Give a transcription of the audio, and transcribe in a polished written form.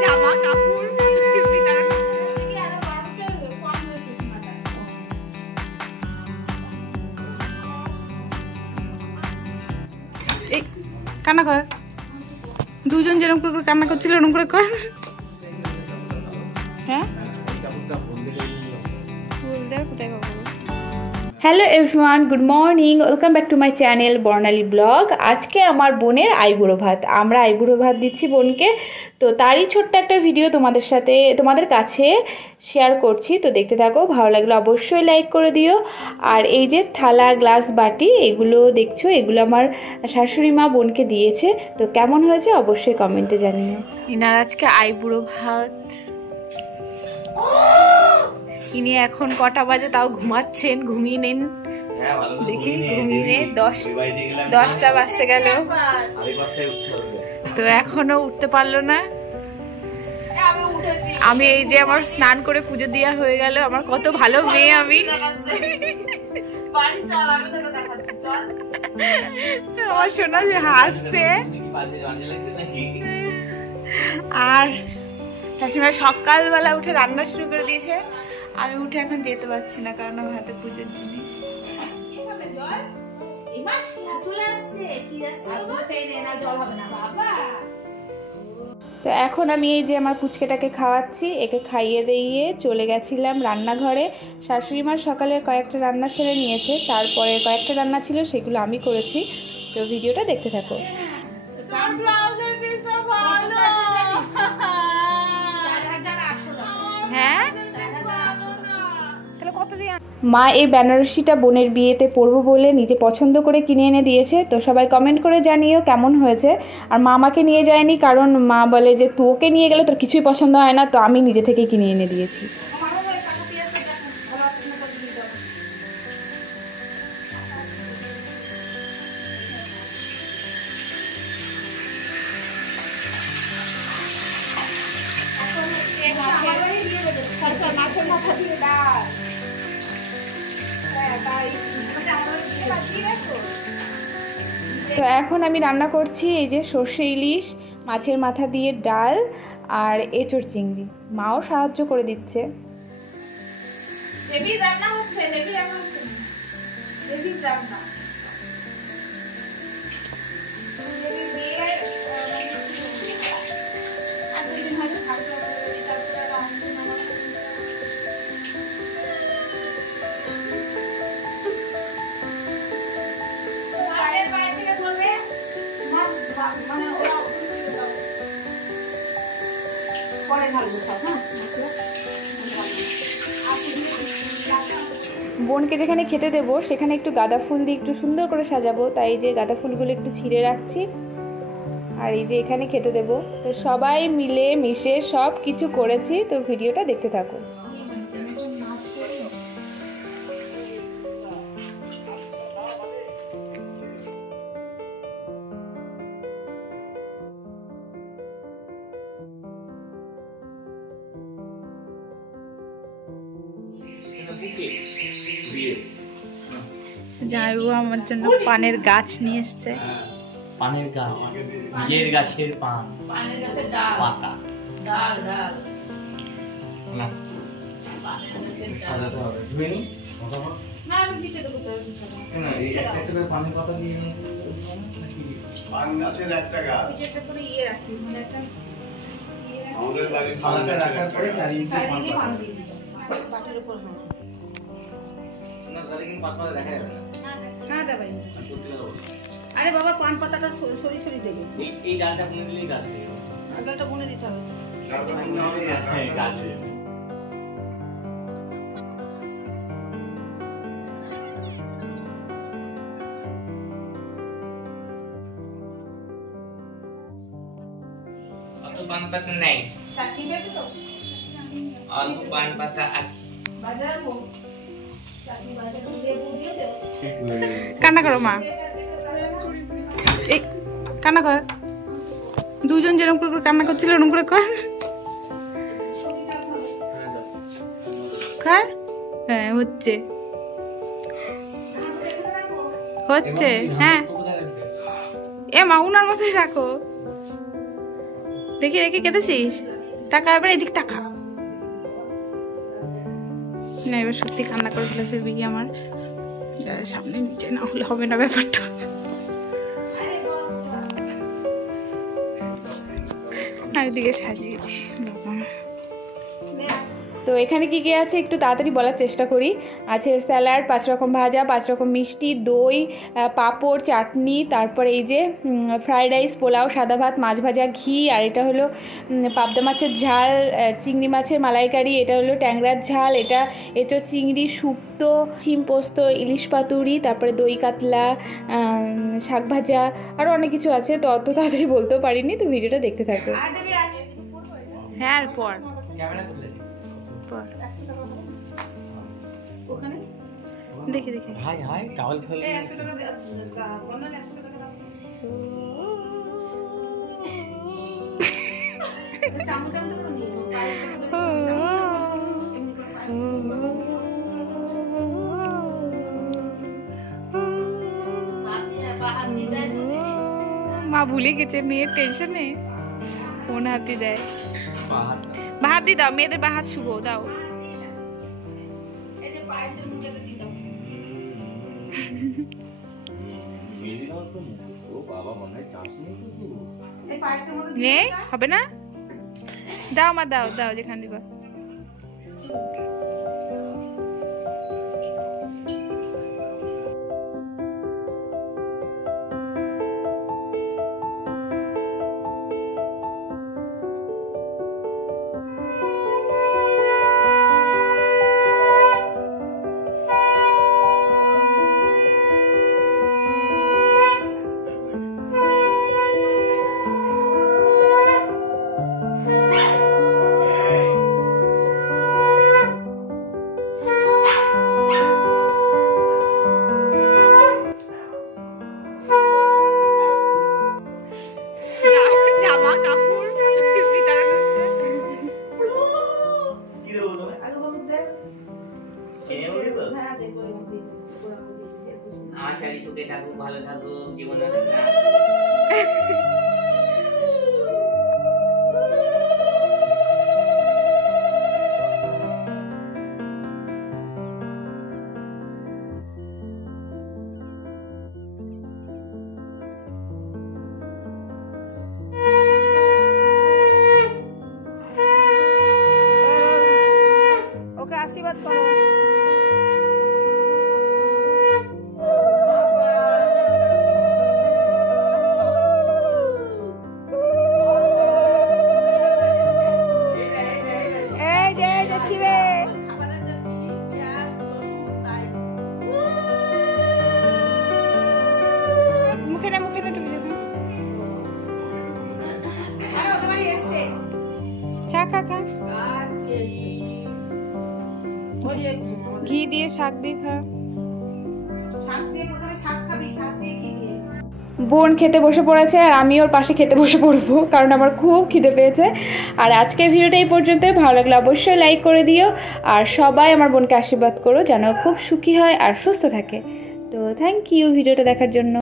জামা কাপড় কান্না কর, দুজন যেরকম করে কান্না করছিল ওরকম করে কর। হ্যাঁ hello everyone, good morning, welcome back to my channel Barnali blog. আজকে আমার বোনের আইবুড়ো ভাত, আমরা আইবুড়ো ভাত দিচ্ছি বোনকে। তো তারই ছোট্ট একটা ভিডিও তোমাদের কাছে শেয়ার করছি। তো দেখতে থাকো, ভালো লাগলে অবশ্যই লাইক করে দিও। আর এই যে থালা, গ্লাস, বাটি এগুলো দেখছো, এগুলো আমার শাশুড়ি মা বোনকে দিয়েছে। তো কেমন হয়েছে অবশ্যই কমেন্টে জানিও। ইনার আজকে আইবুড়ো ভাত। ইনি এখন কটা বাজে তাও ঘুমাচ্ছেন, ঘুমিয়ে নেন। দেখি ঘুমিয়ে নে, 10টা বাজতে গেল, তো এখনো উঠতে পারলো না। আমি এই যে আমার স্নান করে পুজো দেওয়া হয়ে গেল, আমার কত ভালো মেয়ে আমি। আমার শোনা যে হাসছে। আর শাশুড়ি সকালবেলা উঠে রান্না শুরু করে দিয়েছে। আমি উঠে এখন যেতে পারছি না, কারণ আমার হাতে পুজোর জিনিস। তো এখন আমি এই যে আমার পুচকেটাকে খাওয়াচ্ছি, একে খাইয়ে দিয়ে চলে গেছিলাম রান্নাঘরে। শাশুড়ি মা সকালে কয়েকটা রান্না সেরে নিয়েছে, তারপরে কয়েকটা রান্না ছিল সেগুলো আমি করেছি। তো ভিডিওটা দেখতে থাকো। হ্যাঁ, মা এই বেনারসিটা বোনের বিয়েতে পরবো বলে নিজে পছন্দ করে কিনে এনে দিয়েছে। তো সবাই কমেন্ট করে জানিও কেমন হয়েছে। আর মা আমাকে নিয়ে যায়নি, কারণ মা বলে যে তোকে নিয়ে গেলে তোর কিছুই পছন্দ হয় না, তো আমি নিজে থেকে কিনে এনে দিয়েছি। মাছের মাথা দিয়ে ডাল, তো এখন আমি রান্না করছি এই যে সর্ষে ইলিশ, মাছের মাথা দিয়ে ডাল আর এঁচোড় চিংড়ি। মাও সাহায্য করে দিচ্ছে। বোনকে যেখানে খেতে দেবো সেখানে একটু গাঁদা ফুল দিয়ে একটু সুন্দর করে সাজাবো, তাই যে গাঁদা ফুলগুলো একটু ছিঁড়ে রাখছি। আর এই যে এখানে খেতে দেবো, তো সবাই মিলে মিশে সব কিছু করেছি। তো ভিডিওটা দেখতে থাকো। জামাইবাবু আমার জন্য পানের গাছ নিয়ে এসছে। পানের গাছ, নিজের গাছের পান, পানের গাছের ডাল, পাতা, ডাল ডাল না পানের গাছের ডাল তো হবে। তুমি কথা বল না, আমি দিতে দেব তো না, এই একটা করে পানের পাতা দিয়ে নাকি পান গাছের একটা গাছ যেটা করে রাখি, মানে একটা আমাদের বাড়ি পাতা রাখার পরে 4 ইঞ্চি পান দিয়ে পাটের উপর না না, তাহলে কিন্তু পাতা দেখা যাবে না। হ্যাঁ দেবাই সত্যি কথা বল। আরে বাবা, পান পাতাটা সরি সরি দেবে, এই ডালটা বুনে দিলেই গাছ হয়ে যাবে। ডালটা বুনে দিতে হবে, ডালটা বুনে হবে, হ্যাঁ গাছ হয়ে যাবে। অত পান পাতা নাই, ঠিক আছে তো, অল্প পান পাতা আছে। বাজাবো কান্না করো মা, এই কান্না কর, দুজন যেরকম করে কান্না করছিল ওরকম করে কর। হ্যাঁ হচ্ছে হচ্ছে, হ্যাঁ এ মা উনার মতোই রাখো। দেখি দেখি কেটেছিস, টাকা এবার এদিক টাকা না। এবার সত্যি কান্না করে ফেলেছে বিকি আমার, সামনে নিচে না হলে হবে না ব্যাপারটা। আর এদিকে সাজিয়েছি। তো এখানে কি কি আছে একটু তাড়াতাড়ি বলার চেষ্টা করি। আছে স্যালাড, 5 রকম ভাজা, 5 রকম মিষ্টি, দই, পাঁপড়, চাটনি, তারপরে এই যে ফ্রাইড রাইস, পোলাও, সাদা ভাত, মাছ ভাজা, ঘি, আর এটা হলো পাবদা মাছের ঝাল, চিংড়ি মাছের মালাইকারি, এটা হলো ট্যাংরার ঝাল, এটা চিংড়ি শুক্তো, শিম পোস্ত, ইলিশ পাতুরি, তারপরে দই কাতলা, শাক ভাজা, আরও অনেক কিছু আছে। তো অত তাড়াতাড়ি বলতেও পারিনি, তো ভিডিওটা দেখতে থাকো। হ্যাঁ পর দেখি দেখি হাই হাই টাওয়াল ফেলে মা ভুলে গেছে, মেয়ের টেনশনে ফোন হাতি দেয়। বাহাত দি দাও, মেয়েদের বাহাত শুভ দাও। হবে না, দাও মা দাও, দাও যেখানে দিবা। আমার শাড়ি সুখে থাকুক, ভালো থাকুক, জীবন ওকে আশীর্বাদ করো। ঘি দিয়ে শাক দিয়ে খা। বোন খেতে বসে পড়েছে আর আমি ওর পাশে খেতে বসে পড়বো, কারণ আমার খুব খিদে পেয়েছে। আর আজকের ভিডিওটা এই পর্যন্ত, ভালো লাগলে অবশ্যই লাইক করে দিও, আর সবাই আমার বোনকে আশীর্বাদ করো যেন খুব সুখী হয় আর সুস্থ থাকে। তো থ্যাংক ইউ ভিডিওটা দেখার জন্য।